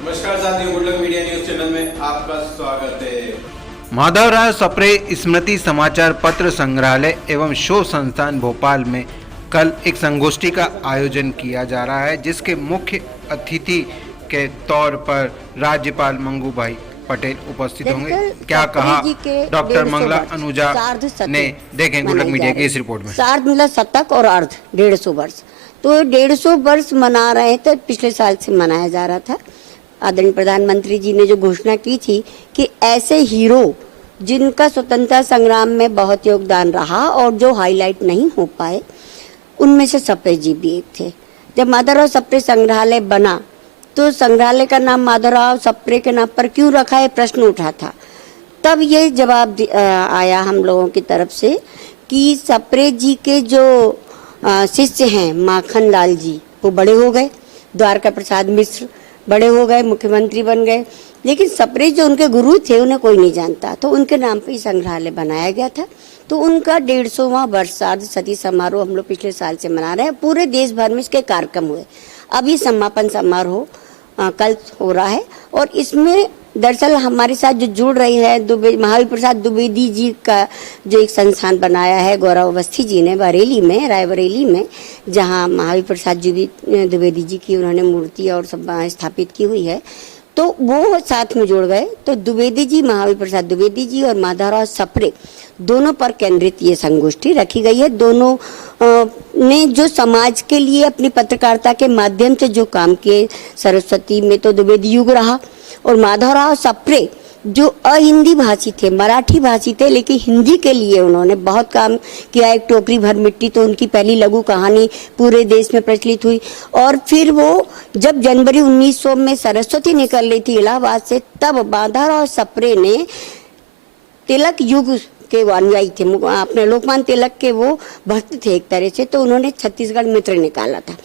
नमस्कार साथियों, good luck media news channel में आपका स्वागत है। माधवराव सप्रे स्मृति समाचार पत्र संग्रहालय एवं शो संस्थान भोपाल में कल एक संगोष्ठी का आयोजन किया जा रहा है, जिसके मुख्य अतिथि के तौर पर राज्यपाल मंगू भाई पटेल उपस्थित होंगे। क्या कहा डॉक्टर मंगला अनुजा ने, देखें गुड लक मीडिया की इस रिपोर्ट में। सार्ध मतलब शतक और अर्ध 150 वर्ष, तो 150 वर्ष मना रहे थे। पिछले साल से मनाया जा रहा था। आदरणीय प्रधानमंत्री जी ने जो घोषणा की थी कि ऐसे हीरो जिनका स्वतंत्रता संग्राम में बहुत योगदान रहा और जो हाईलाइट नहीं हो पाए, उनमें से सप्रे जी भी एक थे। जब माधवराव सप्रे संग्रहालय बना तो संग्रहालय का नाम माधवराव सप्रे के नाम पर क्यों रखा है, प्रश्न उठा था। तब ये जवाब आया हम लोगों की तरफ से कि सप्रे जी के जो शिष्य हैं माखन लाल जी, वो बड़े हो गए, द्वारका प्रसाद मिश्र बड़े हो गए, मुख्यमंत्री बन गए, लेकिन सप्रे जो उनके गुरु थे उन्हें कोई नहीं जानता, तो उनके नाम पे संग्रहालय बनाया गया था। तो उनका 150वां वर्षार्ध सती समारोह हम लोग पिछले साल से मना रहे हैं। पूरे देश भर में इसके कार्यक्रम हुए। अभी समापन समारोह कल हो रहा है और इसमें दरअसल हमारे साथ जो जुड़ रही है महावीर प्रसाद द्विवेदी जी का जो एक संस्थान बनाया है गौरव अवस्थी जी ने बरेली में, रायबरेली में, जहां महावीर प्रसाद द्विवेदी जी की उन्होंने मूर्ति और सब स्थापित की हुई है, तो वो साथ में जुड़ गए। तो द्विवेदी जी, महावीर प्रसाद द्विवेदी जी और माधवराव सप्रे दोनों पर केंद्रित ये संगोष्ठी रखी गई है। दोनों ने जो समाज के लिए अपनी पत्रकारिता के माध्यम से जो काम किए, सरस्वती में तो द्विवेदी युग रहा, और माधवराव सप्रे जो अहिंदी भाषी थे, मराठी भाषी थे, लेकिन हिंदी के लिए उन्होंने बहुत काम किया। एक टोकरी भर मिट्टी तो उनकी पहली लघु कहानी पूरे देश में प्रचलित हुई। और फिर वो जब जनवरी 1900 में सरस्वती निकल रही थी इलाहाबाद से, तब माधवराव सप्रे ने तिलक युग के अनुयायी थे, अपने लोकमान्य तिलक के वो भक्त थे एक तरह से, तो उन्होंने छत्तीसगढ़ मित्र निकाला था।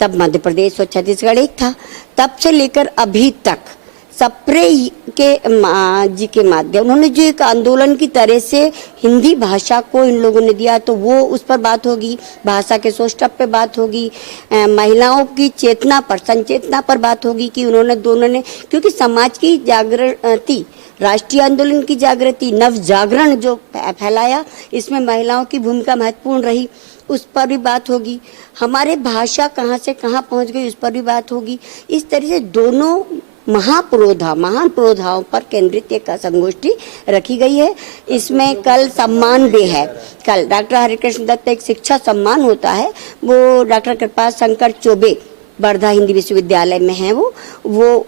तब मध्य प्रदेश और छत्तीसगढ़ एक था। तब से लेकर अभी तक सप्रे के जी के माध्यम उन्होंने जो एक आंदोलन की तरह से हिंदी भाषा को इन लोगों ने दिया, तो वो उस पर बात होगी, भाषा के सोष्टप पे बात होगी, महिलाओं की चेतना पर, संचेतना पर बात होगी कि उन्होंने दोनों ने, क्योंकि समाज की जागृति, राष्ट्रीय आंदोलन की जागृति, नव जागरण जो फैलाया, इसमें महिलाओं की भूमिका महत्वपूर्ण रही, उस पर भी बात होगी। हमारे भाषा कहाँ से कहाँ पहुँच गई, उस पर भी बात होगी। इस तरह से दोनों महान पुरोधाओं पर केंद्रित एक संगोष्ठी रखी गई है। इसमें कल सम्मान भी है। कल डॉक्टर हरिकृष्ण दत्त एक शिक्षा सम्मान होता है, वो डॉक्टर कृपा शंकर चौबे वर्धा हिंदी विश्वविद्यालय में है। वो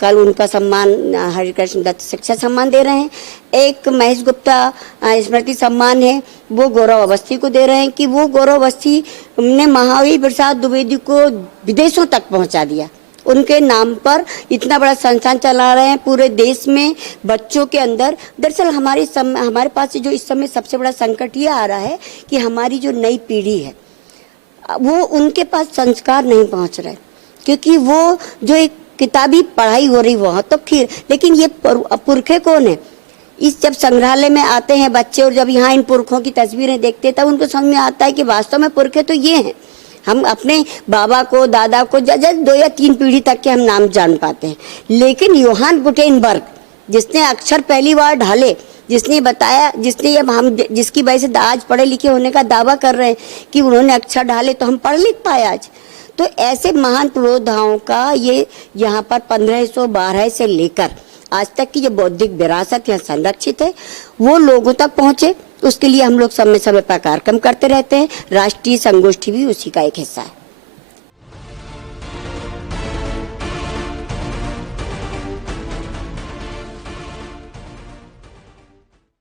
कल उनका सम्मान हरिकृष्ण दत्त शिक्षा सम्मान दे रहे हैं। एक महेश गुप्ता स्मृति सम्मान है, वो गौरव अवस्थी को दे रहे हैं कि वो गौरव अवस्थी ने महावीर प्रसाद द्विवेदी को विदेशों तक पहुंचा दिया। उनके नाम पर इतना बड़ा संस्थान चला रहे हैं पूरे देश में बच्चों के अंदर। दरअसल हमारे पास जो इस समय सबसे बड़ा संकट ये आ रहा है कि हमारी जो नई पीढ़ी है वो, उनके पास संस्कार नहीं पहुंच रहे, क्योंकि वो जो एक किताबी पढ़ाई हो रही वहाँ तो खीर, लेकिन ये पुरखे कौन है। इस जब संग्रहालय में आते हैं बच्चे और जब यहाँ इन पुरखों की तस्वीरें देखते हैं, तब उनको समझ में आता है कि वास्तव में पुरखे तो ये हैं। हम अपने बाबा को, दादा को, 2 या 3 पीढ़ी तक के हम नाम जान पाते हैं, लेकिन योहान गुटेनबर्ग जिसने अक्षर पहली बार ढाले, जिसने बताया, जिसकी वजह से आज पढ़े लिखे होने का दावा कर रहे हैं कि उन्होंने अक्षर ढाले तो हम पढ़ लिख पाए आज। तो ऐसे महान पुरोधाओं का ये यहाँ पर 1512 से लेकर आज तक की जो बौद्धिक विरासत यहाँ संरक्षित है, वो लोगों तक पहुँचे, उसके लिए हम लोग समय समय पर कार्यक्रम करते रहते हैं। राष्ट्रीय संगोष्ठी भी उसी का एक हिस्सा है।